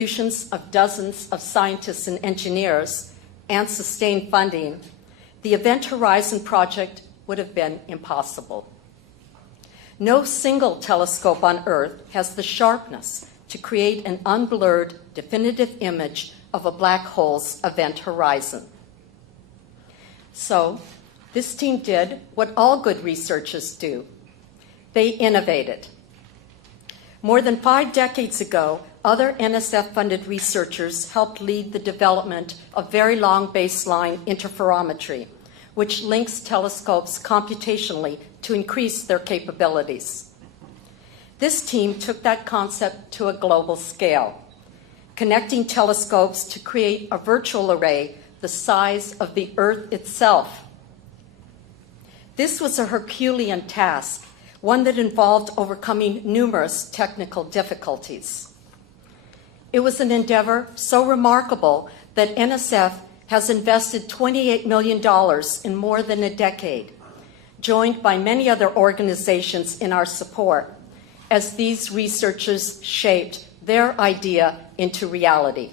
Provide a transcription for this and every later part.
contributions of dozens of scientists and engineers, and sustained funding, the Event Horizon project would have been impossible. No single telescope on Earth has the sharpness to create an unblurred, definitive image of a black hole's event horizon. So, this team did what all good researchers do. They innovated. More than 5 decades ago, other NSF-funded researchers helped lead the development of very long baseline interferometry, which links telescopes computationally to increase their capabilities. This team took that concept to a global scale, connecting telescopes to create a virtual array the size of the Earth itself. This was a Herculean task, one that involved overcoming numerous technical difficulties. It was an endeavor so remarkable that NSF has invested $28 million in more than a decade, joined by many other organizations in our support, as these researchers shaped their idea into reality.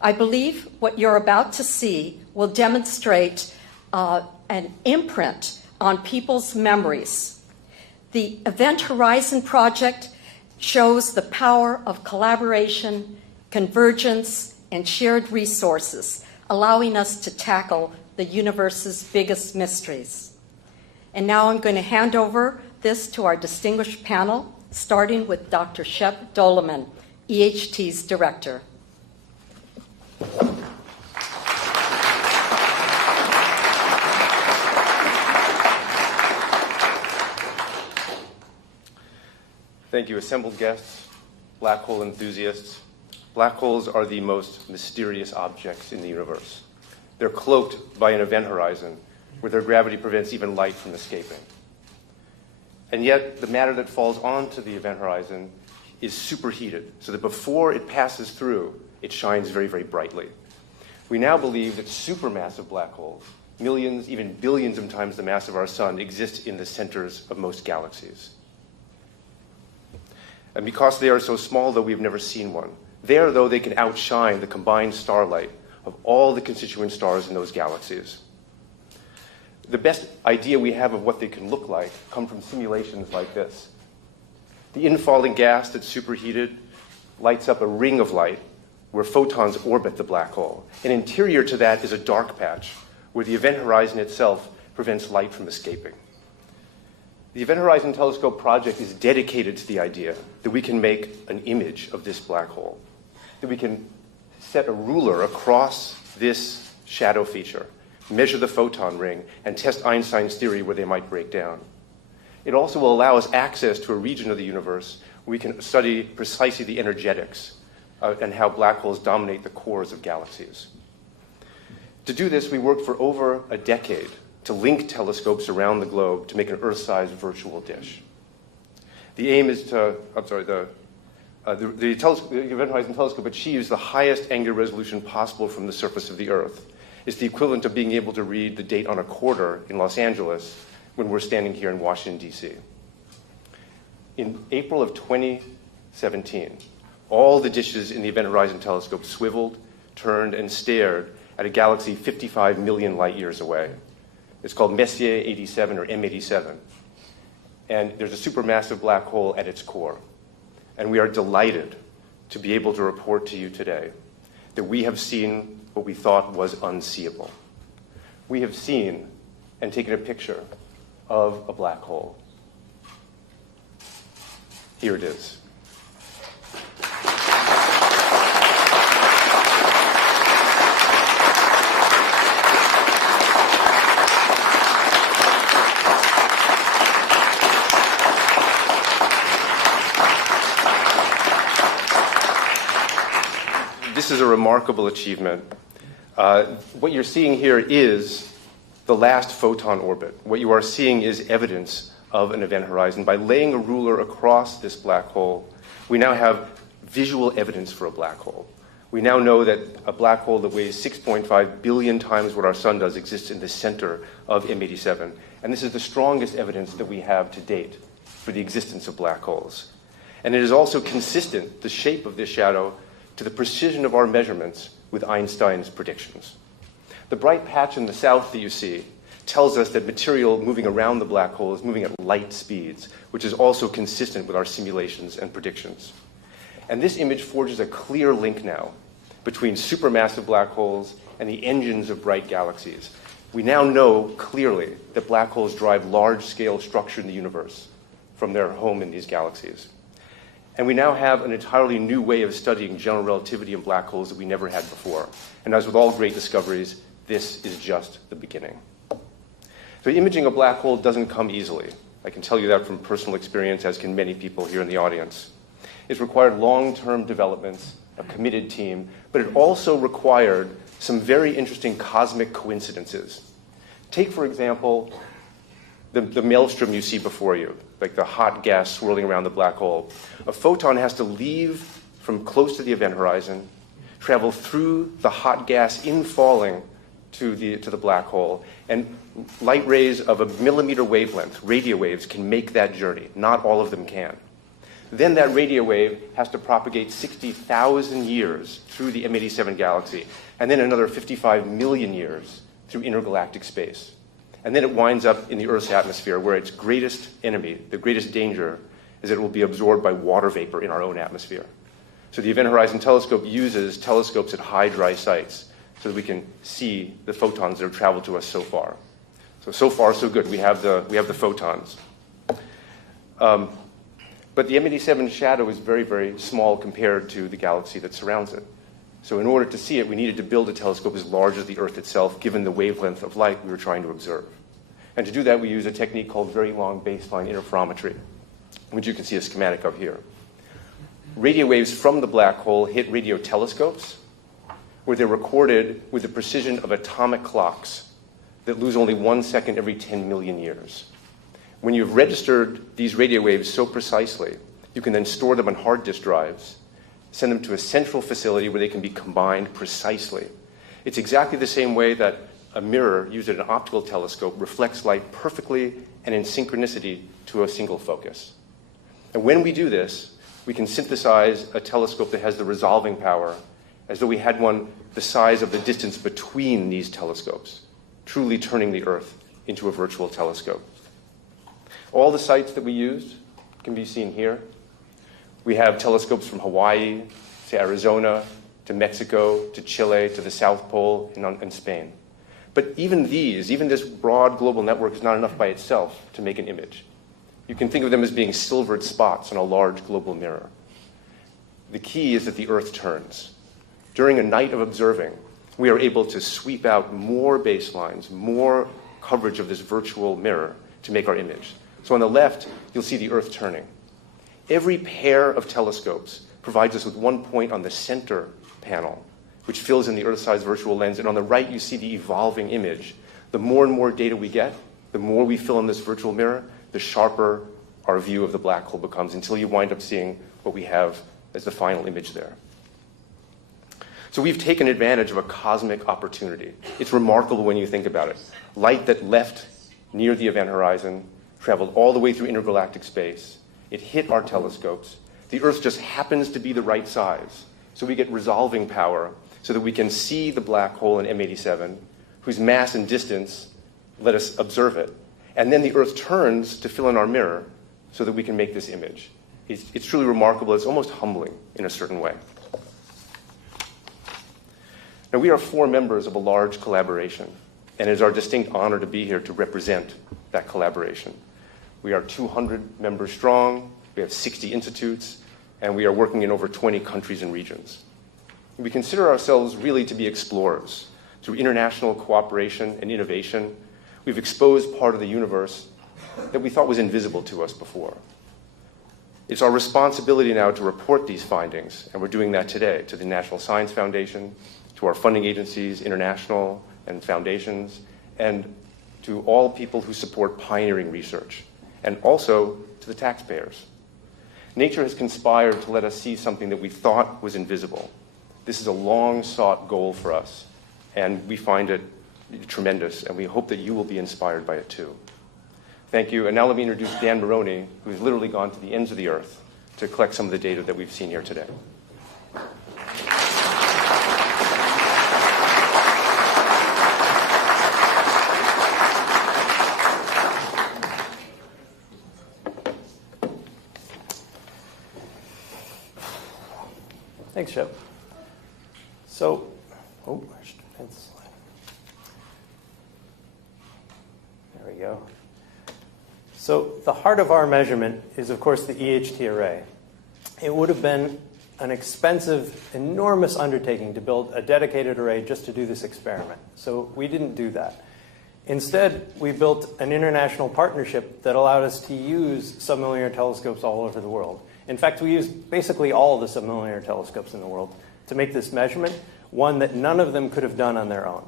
I believe what you're about to see will demonstrate an imprint on people's memories. The Event Horizon project shows the power of collaboration, convergence, and shared resources, allowing us to tackle the universe's biggest mysteries. And now I'm going to hand over this to our distinguished panel, starting with Dr. Shep Doleman, EHT's director. Thank you, assembled guests, black hole enthusiasts. Black holes are the most mysterious objects in the universe. They're cloaked by an event horizon where their gravity prevents even light from escaping. And yet, the matter that falls onto the event horizon is superheated, so that before it passes through, it shines very, very brightly. We now believe that supermassive black holes, millions, even billions of times the mass of our sun, exist in the centers of most galaxies. And because they are so small, though, we've never seen one. There, though, they can outshine the combined starlight of all the constituent stars in those galaxies. The best idea we have of what they can look like come from simulations like this. The infalling gas that's superheated lights up a ring of light where photons orbit the black hole. And interior to that is a dark patch where the event horizon itself prevents light from escaping. The Event Horizon Telescope project is dedicated to the idea that we can make an image of this black hole, that we can set a ruler across this shadow feature, measure the photon ring, and test Einstein's theory where they might break down. It also will allow us access to a region of the universe where we can study precisely the energetics and how black holes dominate the cores of galaxies. To do this, we worked for over a decade to link telescopes around the globe to make an Earth-sized virtual dish. The aim is to, the Event Horizon Telescope achieves the highest angular resolution possible from the surface of the Earth. It's the equivalent of being able to read the date on a quarter in Los Angeles when we're standing here in Washington, D.C. In April of 2017, all the dishes in the Event Horizon Telescope swiveled, turned, and stared at a galaxy 55 million light years away. It's called Messier 87 or M87. And there's a supermassive black hole at its core. And we are delighted to be able to report to you today that we have seen what we thought was unseeable. We have seen and taken a picture of a black hole. Here it is. This is a remarkable achievement. What you're seeing here is the last photon orbit. What you are seeing is evidence of an event horizon. By laying a ruler across this black hole, we now have visual evidence for a black hole. We now know that a black hole that weighs 6.5 billion times what our sun does exists in the center of M87. And this is the strongest evidence that we have to date for the existence of black holes. And it is also consistent, the shape of this shadow, to the precision of our measurements with Einstein's predictions. The bright patch in the south that you see tells us that material moving around the black hole is moving at light speeds, which is also consistent with our simulations and predictions. And this image forges a clear link now between supermassive black holes and the engines of bright galaxies. We now know clearly that black holes drive large-scale structure in the universe from their home in these galaxies. And we now have an entirely new way of studying general relativity in black holes that we never had before. And as with all great discoveries, this is just the beginning. So imaging a black hole doesn't come easily. I can tell you that from personal experience, as can many people here in the audience. It's required long-term developments, a committed team, but it also required some very interesting cosmic coincidences. Take, for example, the maelstrom you see before you, like the hot gas swirling around the black hole. A photon has to leave from close to the event horizon, travel through the hot gas in falling to the black hole, and light rays of a millimeter wavelength, radio waves, can make that journey. Not all of them can. Then that radio wave has to propagate 60,000 years through the M87 galaxy, and then another 55 million years through intergalactic space. And then it winds up in the Earth's atmosphere, where its greatest enemy, the greatest danger, is that it will be absorbed by water vapor in our own atmosphere. So the Event Horizon Telescope uses telescopes at high dry sites so that we can see the photons that have traveled to us so far. So far, so good. We have the photons. But the M87 shadow is very, very small compared to the galaxy that surrounds it. So in order to see it, we needed to build a telescope as large as the Earth itself, given the wavelength of light we were trying to observe. And to do that, we use a technique called very long baseline interferometry, which you can see a schematic of here. Radio waves from the black hole hit radio telescopes, where they're recorded with the precision of atomic clocks that lose only 1 second every 10 million years. When you've registered these radio waves so precisely, you can then store them on hard disk drives, send them to a central facility where they can be combined precisely. It's exactly the same way that a mirror used at an optical telescope reflects light perfectly and in synchronicity to a single focus. And when we do this, we can synthesize a telescope that has the resolving power as though we had one the size of the distance between these telescopes, truly turning the Earth into a virtual telescope. All the sites that we used can be seen here. We have telescopes from Hawaii to Arizona to Mexico to Chile to the South Pole and Spain. But even this broad global network is not enough by itself to make an image. You can think of them as being silvered spots on a large global mirror. The key is that the Earth turns. During a night of observing, we are able to sweep out more baselines, more coverage of this virtual mirror to make our image. So on the left, you'll see the Earth turning. Every pair of telescopes provides us with one point on the center panel, which fills in the Earth-sized virtual lens. And on the right, you see the evolving image. The more and more data we get, the more we fill in this virtual mirror, the sharper our view of the black hole becomes, until you wind up seeing what we have as the final image there. So we've taken advantage of a cosmic opportunity. It's remarkable when you think about it. Light that left near the event horizon, traveled all the way through intergalactic space. It hit our telescopes. The Earth just happens to be the right size. So we get resolving power so that we can see the black hole in M87, whose mass and distance let us observe it. And then the Earth turns to fill in our mirror so that we can make this image. It's truly remarkable. It's almost humbling in a certain way. Now, we are 4 members of a large collaboration, and it is our distinct honor to be here to represent that collaboration. We are 200 members strong, we have 60 institutes, and we are working in over 20 countries and regions. We consider ourselves really to be explorers. Through international cooperation and innovation, we've exposed part of the universe that we thought was invisible to us before. It's our responsibility now to report these findings, and we're doing that today to the National Science Foundation, to our funding agencies, international and foundations, and to all people who support pioneering research, and also to the taxpayers. Nature has conspired to let us see something that we thought was invisible. This is a long-sought goal for us, and we find it tremendous, and we hope that you will be inspired by it too. Thank you, and now let me introduce Dan Maroney, who has literally gone to the ends of the earth to collect some of the data that we've seen here today. Thanks, Shep. So, I should advance the slide. There we go. So the heart of our measurement is, of course, the EHT array. It would have been an expensive, enormous undertaking to build a dedicated array just to do this experiment. So we didn't do that. Instead, we built an international partnership that allowed us to use submillimeter telescopes all over the world. In fact, we used basically all of the submillimeter telescopes in the world to make this measurement, one that none of them could have done on their own.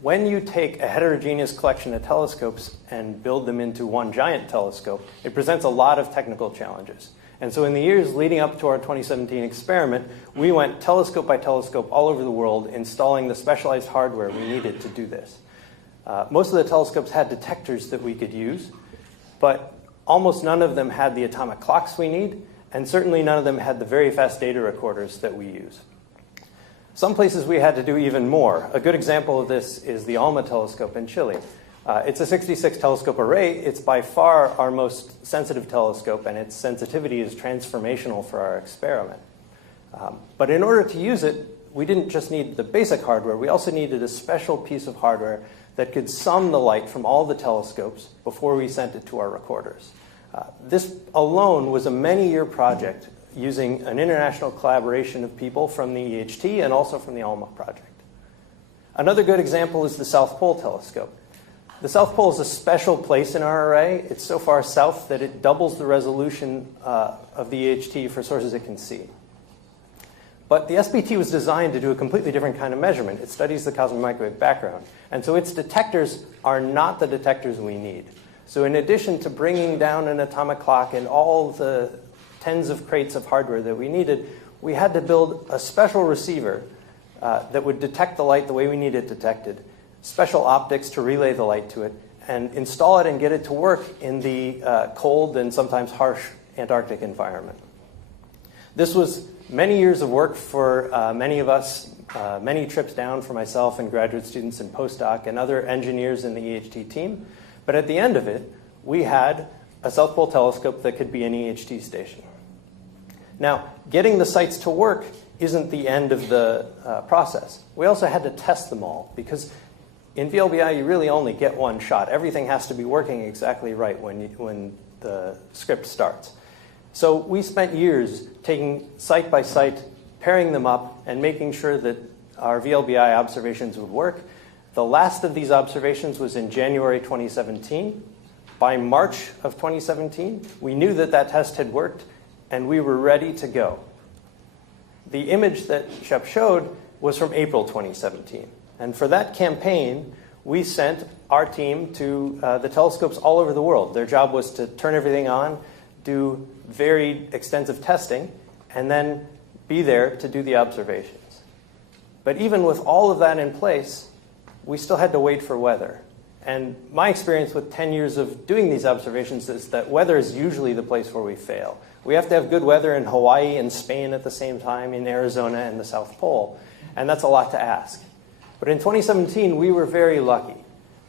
When you take a heterogeneous collection of telescopes and build them into one giant telescope, it presents a lot of technical challenges. And so in the years leading up to our 2017 experiment, we went telescope by telescope all over the world, installing the specialized hardware we needed to do this. Most of the telescopes had detectors that we could use, but almost none of them had the atomic clocks we need, and certainly none of them had the very fast data recorders that we use. Some places we had to do even more. A good example of this is the ALMA telescope in Chile. It's a 66 telescope array. It's by far our most sensitive telescope, and its sensitivity is transformational for our experiment. But in order to use it, we didn't just need the basic hardware. We also needed a special piece of hardware that could sum the light from all the telescopes before we sent it to our recorders. This alone was a many-year project using an international collaboration of people from the EHT and also from the ALMA project. Another good example is the South Pole telescope. The South Pole is a special place in our array. It's so far south that it doubles the resolution of the EHT for sources it can see. But the SPT was designed to do a completely different kind of measurement. It studies the cosmic microwave background. And so its detectors are not the detectors we need. So in addition to bringing down an atomic clock and all the tens of crates of hardware that we needed, we had to build a special receiver that would detect the light the way we need it detected, special optics to relay the light to it, and install it and get it to work in the cold and sometimes harsh Antarctic environment. This was many years of work for many of us, many trips down for myself and graduate students and postdoc and other engineers in the EHT team. But at the end of it, we had a South Pole telescope that could be an EHT station. Now, getting the sites to work isn't the end of the process. We also had to test them all, because in VLBI, you really only get one shot. Everything has to be working exactly right when the script starts. So we spent years taking site by site, pairing them up, and making sure that our VLBI observations would work. The last of these observations was in January 2017. By March of 2017, we knew that that test had worked, and we were ready to go. The image that Shep showed was from April 2017. And for that campaign, we sent our team to the telescopes all over the world. Their job was to turn everything on, do very extensive testing, and then be there to do the observations. But even with all of that in place, we still had to wait for weather. And my experience with 10 years of doing these observations is that weather is usually the place where we fail. We have to have good weather in Hawaii and Spain at the same time, in Arizona and the South Pole. And that's a lot to ask. But in 2017, we were very lucky.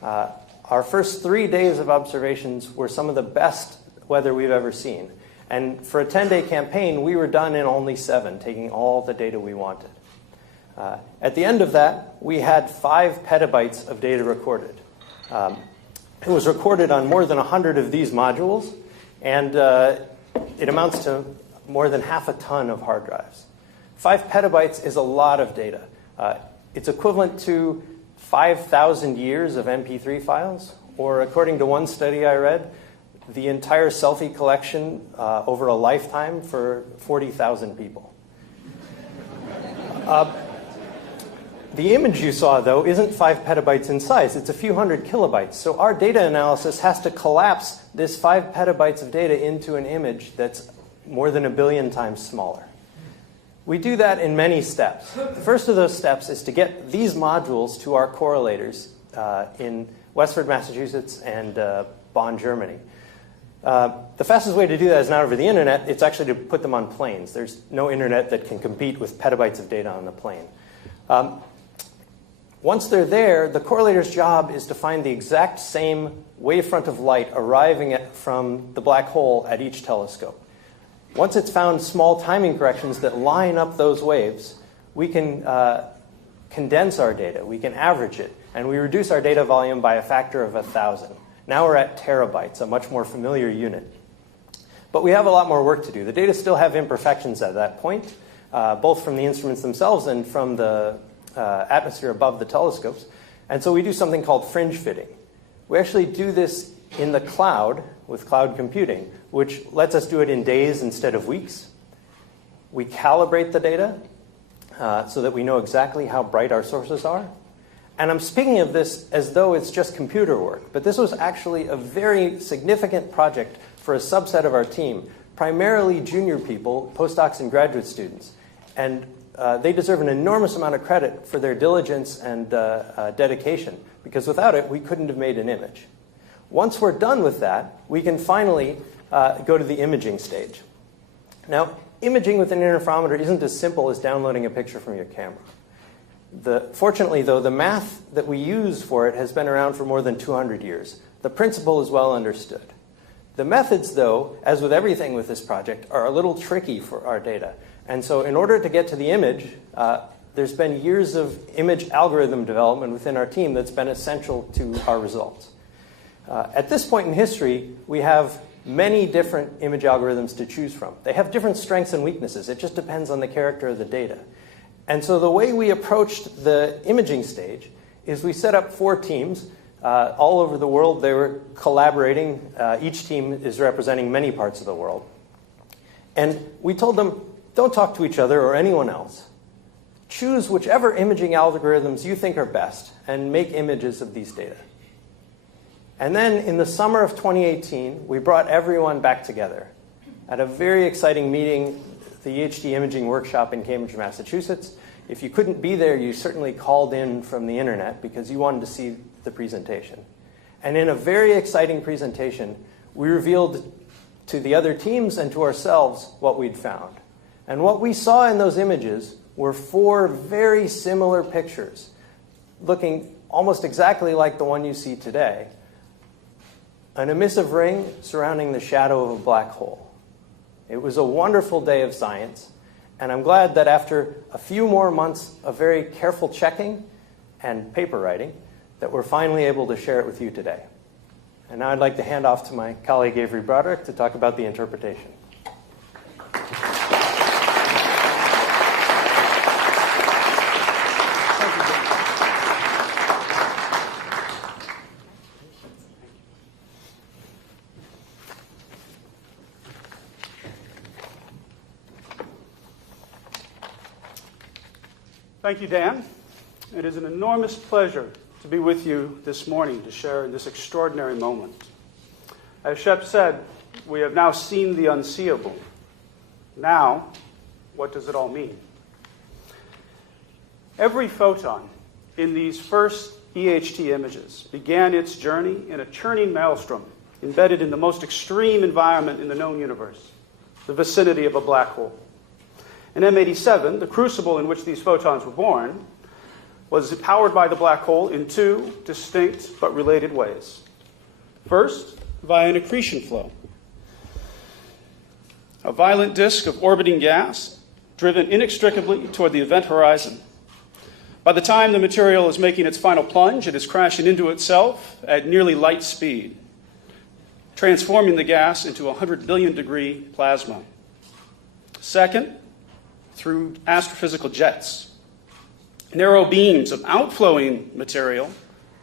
Our first 3 days of observations were some of the best weather we've ever seen. And for a 10-day campaign, we were done in only 7, taking all the data we wanted. At the end of that, we had 5 petabytes of data recorded. It was recorded on more than 100 of these modules, and it amounts to more than half a ton of hard drives. 5 petabytes is a lot of data. It's equivalent to 5,000 years of MP3 files, or according to one study I read, the entire selfie collection over a lifetime for 40,000 people. The image you saw, though, isn't 5 petabytes in size. It's a few hundred kilobytes. So our data analysis has to collapse this 5 petabytes of data into an image that's more than 1 billion times smaller. We do that in many steps. The first of those steps is to get these modules to our correlators in Westford, Massachusetts, and Bonn, Germany. The fastest way to do that is not over the internet. It's actually to put them on planes. There's no internet that can compete with petabytes of data on the plane. Once they're there, the correlator's job is to find the exact same wavefront of light arriving from the black hole at each telescope. Once it's found small timing corrections that line up those waves, we can condense our data. We can average it. And we reduce our data volume by a factor of 1,000. Now we're at terabytes, a much more familiar unit. But we have a lot more work to do. The data still have imperfections at that point, both from the instruments themselves and from the atmosphere above the telescopes. And so we do something called fringe fitting. We actually do this in the cloud with cloud computing, which lets us do it in days instead of weeks. We calibrate the data so that we know exactly how bright our sources are. And I'm speaking of this as though it's just computer work, but this was actually a very significant project for a subset of our team, primarily junior people, postdocs and graduate students. And they deserve an enormous amount of credit for their diligence and dedication, because without it, we couldn't have made an image. Once we're done with that, we can finally go to the imaging stage. Now, imaging with an interferometer isn't as simple as downloading a picture from your camera. Fortunately, though, the math that we use for it has been around for more than 200 years. The principle is well understood. The methods, though, as with everything with this project, are a little tricky for our data. And so in order to get to the image, there's been years of image algorithm development within our team that's been essential to our results. At this point in history, we have many different image algorithms to choose from. They have different strengths and weaknesses. It just depends on the character of the data. And so the way we approached the imaging stage is we set up 4 teams all over the world. They were collaborating. Each team is representing many parts of the world. And we told them, don't talk to each other or anyone else. Choose whichever imaging algorithms you think are best and make images of these data. And then in the summer of 2018, we brought everyone back together at a very exciting meeting, the EHT Imaging Workshop in Cambridge, Massachusetts. If you couldn't be there, you certainly called in from the internet because you wanted to see the presentation. And in a very exciting presentation, we revealed to the other teams and to ourselves what we'd found. And what we saw in those images were 4 very similar pictures, looking almost exactly like the one you see today. An emissive ring surrounding the shadow of a black hole. It was a wonderful day of science, and I'm glad that after a few more months of very careful checking and paper writing, that we're finally able to share it with you today. And now I'd like to hand off to my colleague Avery Broderick to talk about the interpretation. Thank you, Dan. It is an enormous pleasure to be with you this morning to share in this extraordinary moment. As Shep said, we have now seen the unseeable. Now, what does it all mean? Every photon in these first EHT images began its journey in a churning maelstrom embedded in the most extreme environment in the known universe, the vicinity of a black hole. In M87, the crucible in which these photons were born was powered by the black hole in 2 distinct but related ways. First, via an accretion flow. A violent disk of orbiting gas driven inextricably toward the event horizon. By the time the material is making its final plunge, it is crashing into itself at nearly light speed, transforming the gas into 100 billion degree plasma. Second, through astrophysical jets. Narrow beams of outflowing material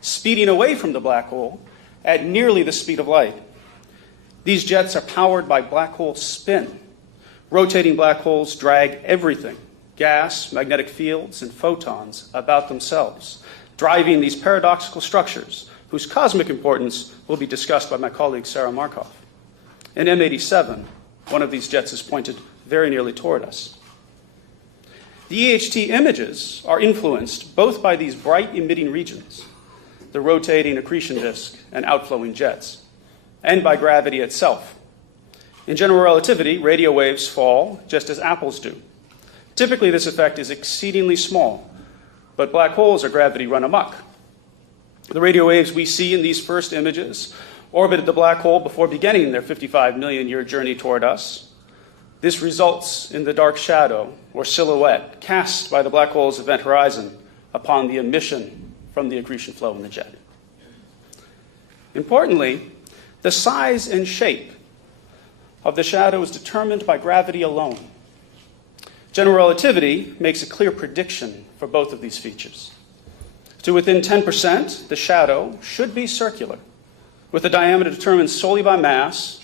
speeding away from the black hole at nearly the speed of light. These jets are powered by black hole spin. Rotating black holes drag everything, gas, magnetic fields, and photons, about themselves, driving these paradoxical structures whose cosmic importance will be discussed by my colleague Sarah Markov. In M87, one of these jets is pointed very nearly toward us. The EHT images are influenced both by these bright emitting regions, the rotating accretion disk and outflowing jets, and by gravity itself. In general relativity, radio waves fall just as apples do. Typically, this effect is exceedingly small, but black holes are gravity run amok. The radio waves we see in these first images orbited the black hole before beginning their 55 million year journey toward us. This results in the dark shadow or silhouette cast by the black hole's event horizon upon the emission from the accretion flow in the jet. Importantly, the size and shape of the shadow is determined by gravity alone. General relativity makes a clear prediction for both of these features. To within 10%, the shadow should be circular, with a diameter determined solely by mass,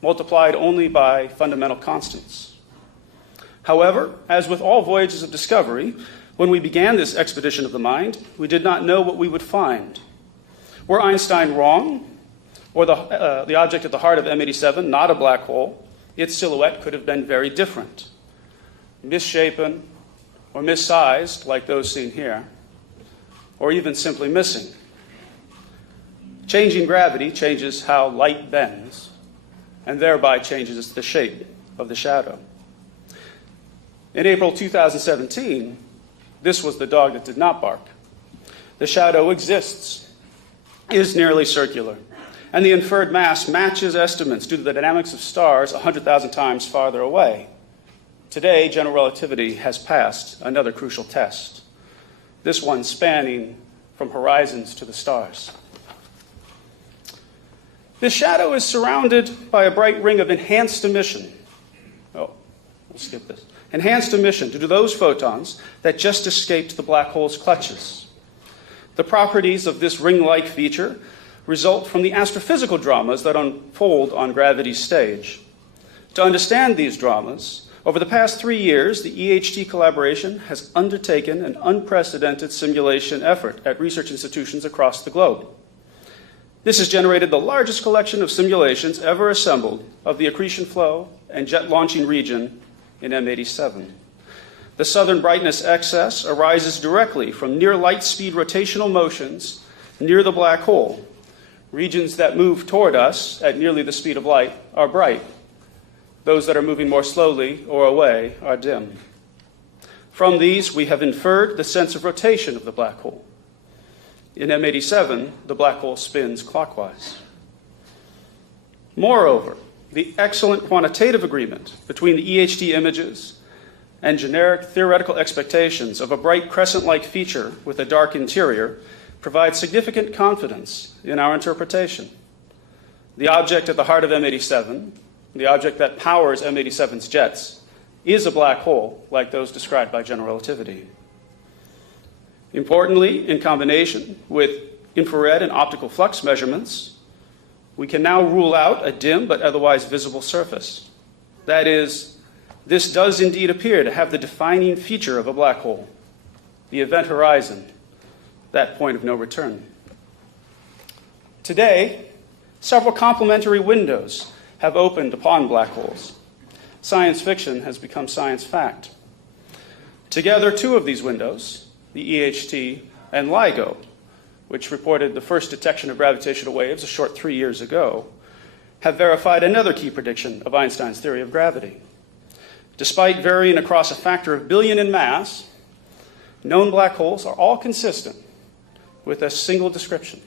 multiplied only by fundamental constants. However, as with all voyages of discovery, when we began this expedition of the mind, we did not know what we would find. Were Einstein wrong, or the object at the heart of M87 not a black hole, its silhouette could have been very different, misshapen or missized like those seen here, or even simply missing. Changing gravity changes how light bends, and thereby changes the shape of the shadow. In April 2017, this was the dog that did not bark. The shadow exists, is nearly circular, and the inferred mass matches estimates due to the dynamics of stars 100,000 times farther away. Today, general relativity has passed another crucial test, this one spanning from horizons to the stars. This shadow is surrounded by a bright ring of enhanced emission. Oh, we'll skip this. Enhanced emission due to those photons that just escaped the black hole's clutches. The properties of this ring-like feature result from the astrophysical dramas that unfold on gravity's stage. To understand these dramas, over the past 3 years, the EHT collaboration has undertaken an unprecedented simulation effort at research institutions across the globe. This has generated the largest collection of simulations ever assembled of the accretion flow and jet launching region in M87. The southern brightness excess arises directly from near light speed rotational motions near the black hole. Regions that move toward us at nearly the speed of light are bright. Those that are moving more slowly or away are dim. From these, we have inferred the sense of rotation of the black hole. In M87, the black hole spins clockwise. Moreover, the excellent quantitative agreement between the EHT images and generic theoretical expectations of a bright crescent-like feature with a dark interior provides significant confidence in our interpretation. The object at the heart of M87, the object that powers M87's jets, is a black hole like those described by general relativity. Importantly, in combination with infrared and optical flux measurements, we can now rule out a dim but otherwise visible surface. That is, this does indeed appear to have the defining feature of a black hole, the event horizon, that point of no return. Today, several complementary windows have opened upon black holes. Science fiction has become science fact. Together, two of these windows, the EHT and LIGO, which reported the first detection of gravitational waves a short 3 years ago, have verified another key prediction of Einstein's theory of gravity. Despite varying across a factor of billion in mass, known black holes are all consistent with a single description.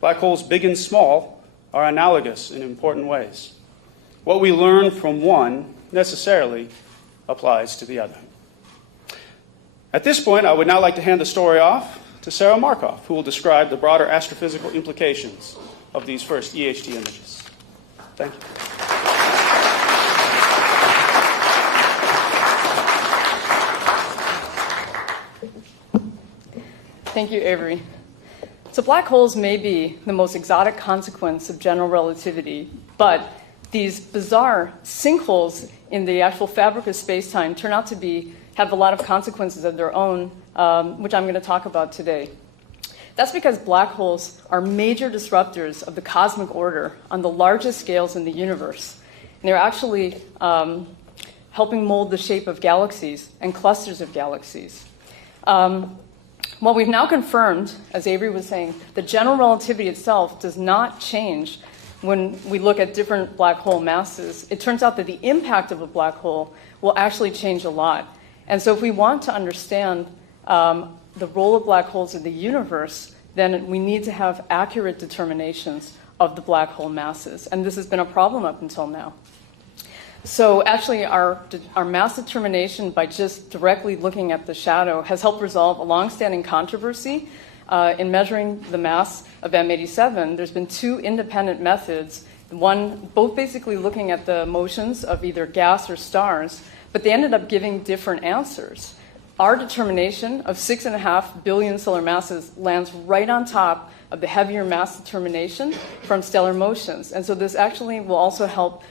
Black holes big and small are analogous in important ways. What we learn from one necessarily applies to the other. At this point, I would now like to hand the story off to Sarah Markoff, who will describe the broader astrophysical implications of these first EHT images. Thank you. Thank you, Avery. So black holes may be the most exotic consequence of general relativity, but these bizarre sinkholes in the actual fabric of space-time turn out to have a lot of consequences of their own, which I'm going to talk about today. That's because black holes are major disruptors of the cosmic order on the largest scales in the universe. And they're actually helping mold the shape of galaxies and clusters of galaxies. Well, we've now confirmed, as Avery was saying, that general relativity itself does not change when we look at different black hole masses, it turns out that the impact of a black hole will actually change a lot. And so if we want to understand the role of black holes in the universe, then we need to have accurate determinations of the black hole masses. And this has been a problem up until now. So actually, our mass determination by just directly looking at the shadow has helped resolve a longstanding controversy in measuring the mass of M87. There's been two independent methods, one both basically looking at the motions of either gas or stars, but they ended up giving different answers. Our determination of 6.5 billion solar masses lands right on top of the heavier mass determination from stellar motions. And so this actually will also help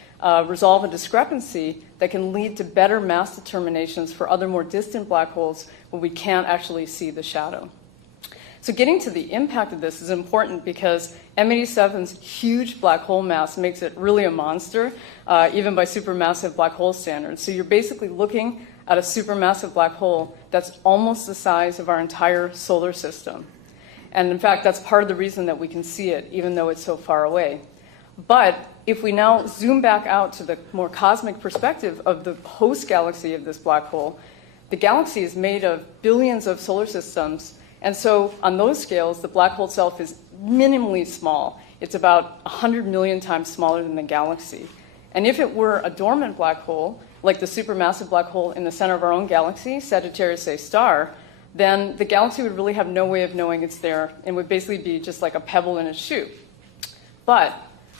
resolve a discrepancy that can lead to better mass determinations for other more distant black holes where we can't actually see the shadow. So getting to the impact of this is important because M87's huge black hole mass makes it really a monster, even by supermassive black hole standards. So you're basically looking at a supermassive black hole that's almost the size of our entire solar system. And in fact, that's part of the reason that we can see it, even though it's so far away. But if we now zoom back out to the more cosmic perspective of the host galaxy of this black hole, the galaxy is made of billions of solar systems. And so on those scales, the black hole itself is minimally small. It's about 100 million times smaller than the galaxy. And if it were a dormant black hole, like the supermassive black hole in the center of our own galaxy, Sagittarius A star, then the galaxy would really have no way of knowing it's there and would basically be just like a pebble in a shoe. But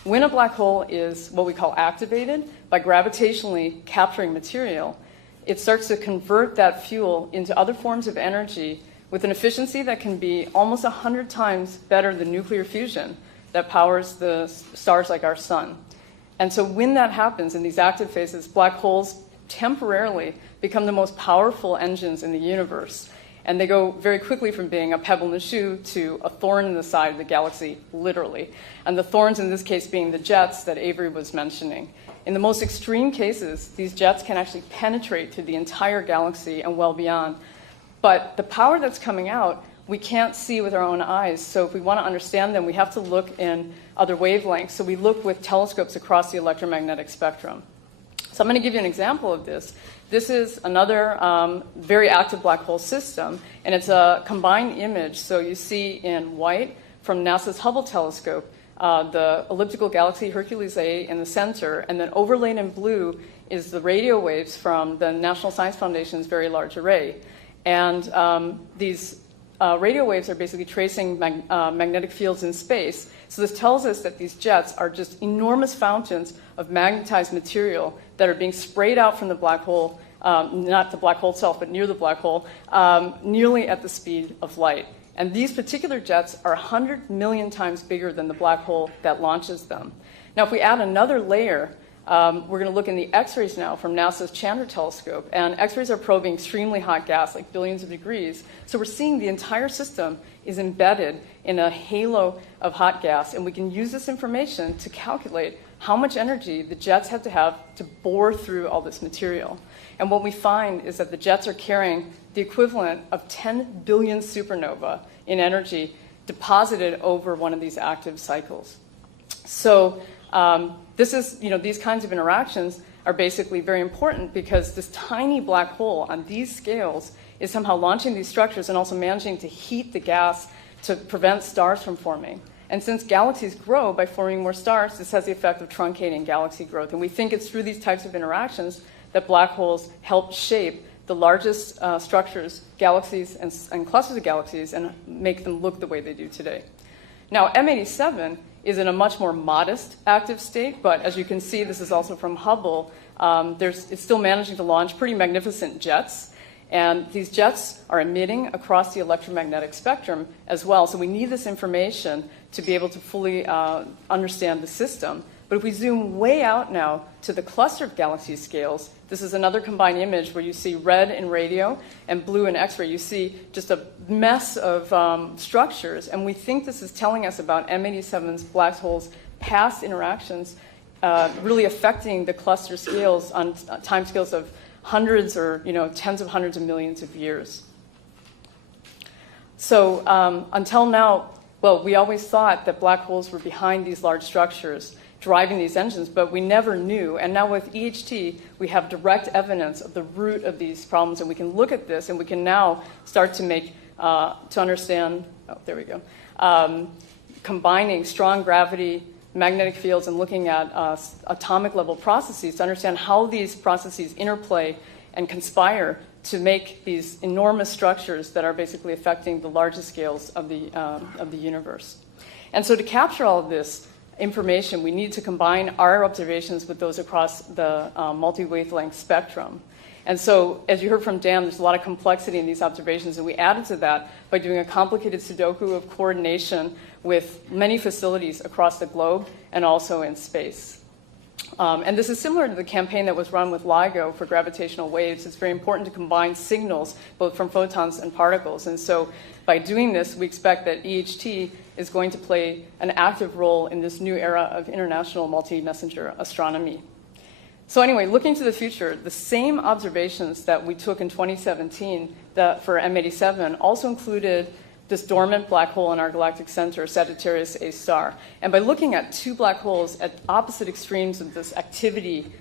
when a black hole is what we call activated by gravitationally capturing material, it starts to convert that fuel into other forms of energy with an efficiency that can be almost 100 times better than nuclear fusion that powers the stars like our sun. And so when that happens in these active phases, black holes temporarily become the most powerful engines in the universe. And they go very quickly from being a pebble in the shoe to a thorn in the side of the galaxy, literally. And the thorns in this case being the jets that Avery was mentioning. In the most extreme cases, these jets can actually penetrate through the entire galaxy and well beyond. But the power that's coming out, we can't see with our own eyes. So if we want to understand them, we have to look in other wavelengths. So we look with telescopes across the electromagnetic spectrum. So I'm going to give you an example of this. This is another very active black hole system, and it's a combined image. So you see in white from NASA's Hubble telescope the elliptical galaxy Hercules A in the center, and then overlaid in blue is the radio waves from the National Science Foundation's Very Large Array. And these radio waves are basically tracing magnetic fields in space. So this tells us that these jets are just enormous fountains of magnetized material that are being sprayed out from the black hole, not the black hole itself, but near the black hole, nearly at the speed of light. And these particular jets are 100 million times bigger than the black hole that launches them. Now, if we add another layer, we're going to look in the X-rays now from NASA's Chandra telescope. And X-rays are probing extremely hot gas, like billions of degrees. So we're seeing the entire system is embedded in a halo of hot gas. And we can use this information to calculate how much energy the jets have to bore through all this material. And what we find is that the jets are carrying the equivalent of 10 billion supernova in energy deposited over one of these active cycles. So this is, these kinds of interactions are basically very important because this tiny black hole on these scales is somehow launching these structures and also managing to heat the gas to prevent stars from forming. And since galaxies grow by forming more stars, this has the effect of truncating galaxy growth. And we think it's through these types of interactions that black holes help shape the largest structures, galaxies and clusters of galaxies, and make them look the way they do today. Now, M87 is in a much more modest active state, but as you can see, this is also from Hubble. It's still managing to launch pretty magnificent jets. And these jets are emitting across the electromagnetic spectrum as well. So we need this information to be able to fully understand the system. But if we zoom way out now to the cluster of galaxy scales, this is another combined image where you see red in radio and blue in X-ray. You see just a mess of structures. And we think this is telling us about M87's black holes' past interactions really affecting the cluster scales on time scales of hundreds or tens of hundreds of millions of years. So until now, well, we always thought that black holes were behind these large structures. driving these engines, but we never knew. And now with EHT, we have direct evidence of the root of these problems, and we can look at this, and we can now start to make, to understand, oh, there we go, combining strong gravity, magnetic fields, and looking at atomic level processes to understand how these processes interplay and conspire to make these enormous structures that are basically affecting the largest scales of the universe. And so to capture all of this information, we need to combine our observations with those across the multi-wavelength spectrum. And so, as you heard from Dan, there's a lot of complexity in these observations, and we added to that by doing a complicated Sudoku of coordination with many facilities across the globe and also in space. And this is similar to the campaign that was run with LIGO for gravitational waves. It's very important to combine signals, both from photons and particles. And so by doing this, we expect that EHT is going to play an active role in this new era of international multi-messenger astronomy. So anyway, looking to the future, the same observations that we took in 2017 for M87 also included this dormant black hole in our galactic center, Sagittarius A star. And by looking at two black holes at opposite extremes of this activity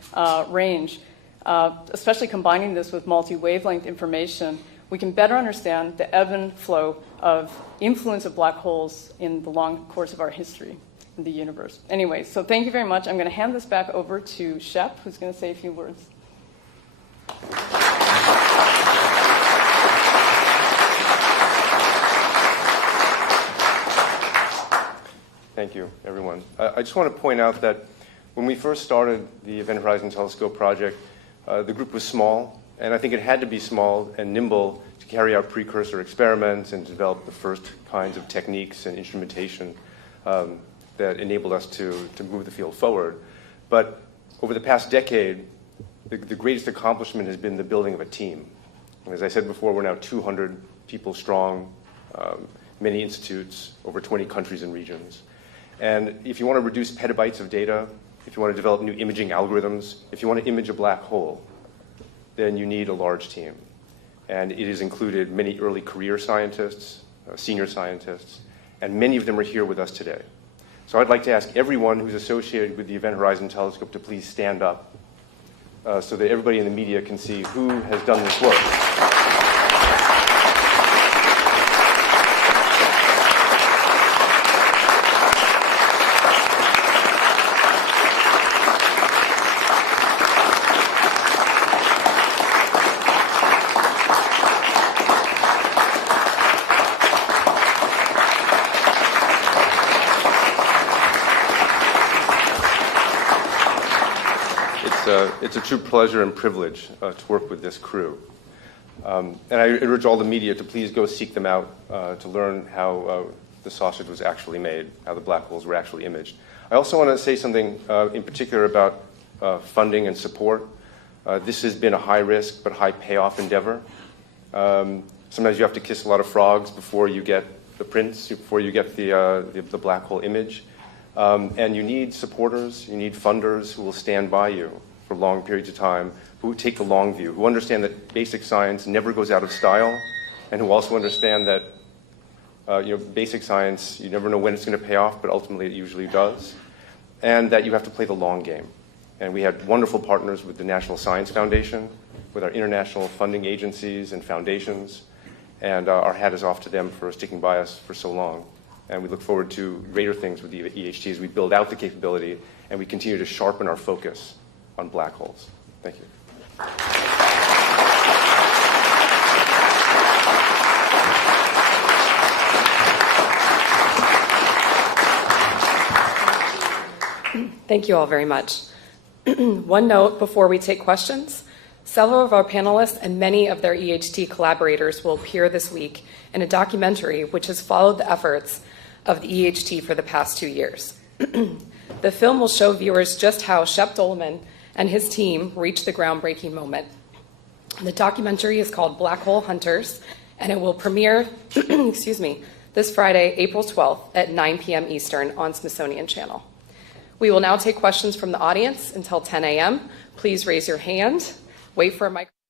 range, especially combining this with multi-wavelength information, we can better understand the ebb and flow of influence of black holes in the long course of our history in the universe. Anyway, so thank you very much. I'm going to hand this back over to Shep, who's going to say a few words. Thank you, everyone. I just want to point out that when we first started the Event Horizon Telescope project, the group was small, and I think it had to be small and nimble to carry out precursor experiments and develop the first kinds of techniques and instrumentation that enabled us to move the field forward. But over the past decade, the greatest accomplishment has been the building of a team. And as I said before, we're now 200 people strong, many institutes, over 20 countries and regions. And if you want to reduce petabytes of data, if you want to develop new imaging algorithms, if you want to image a black hole, then you need a large team. And it has included many early career scientists, senior scientists, and many of them are here with us today. So I'd like to ask everyone who's associated with the Event Horizon Telescope to please stand up so that everybody in the media can see who has done this work. It's a true pleasure and privilege to work with this crew. And I urge all the media to please go seek them out to learn how the sausage was actually made, how the black holes were actually imaged. I also want to say something in particular about funding and support. This has been a high-risk but high-payoff endeavor. Sometimes you have to kiss a lot of frogs before you get the prints, before you get the black hole image. And you need supporters, you need funders who will stand by you for long periods of time, who take the long view, who understand that basic science never goes out of style, and who also understand that basic science, you never know when it's going to pay off, but ultimately it usually does, and that you have to play the long game. And we had wonderful partners with the National Science Foundation, with our international funding agencies and foundations, and our hat is off to them for sticking by us for so long. And we look forward to greater things with the EHT as we build out the capability and we continue to sharpen our focus on black holes. Thank you. Thank you all very much. One note before we take questions. Several of our panelists and many of their EHT collaborators will appear this week in a documentary which has followed the efforts of the EHT for the past 2 years. The film will show viewers just how Shep Doleman and his team reached the groundbreaking moment. The documentary is called Black Hole Hunters, and it will premiere this Friday, April 12th at 9 p.m. Eastern on Smithsonian Channel. We will now take questions from the audience until 10 a.m. Please raise your hand, wait for a microphone.